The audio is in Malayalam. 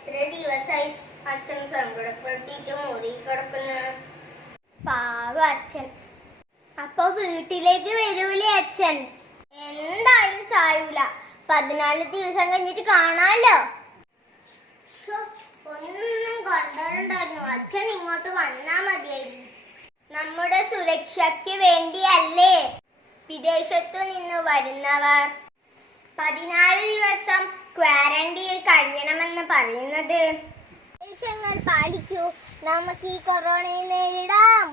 എത്ര ദിവസമായി അച്ഛൻ സങ്കടപ്പെട്ടിട്ട് മുറി കിടക്കുന്ന പാവ അച്ഛൻ. അപ്പൊ വീട്ടിലേക്ക് വരൂലേ അച്ഛൻ? എന്തായാലും സാരൂല, 14 ദിവസം കഴിഞ്ഞിട്ട് കാണാലോ. ഒന്നും കണ്ടിട്ടുണ്ടായിരുന്നു, അച്ഛൻ ഇങ്ങോട്ട് വന്നാ മതിയായിരുന്നു. നമ്മുടെ സുരക്ഷയ്ക്ക് വേണ്ടിയല്ലേ വിദേശത്തു നിന്ന് വരുന്നവർ 14 ദിവസം ക്വാറന്റൈനിൽ കഴിയണമെന്ന് പറയുന്നത്. നിർദ്ദേശങ്ങൾ പാലിക്കൂ, നമുക്ക് ഈ കൊറോണയെ നേരിടാം.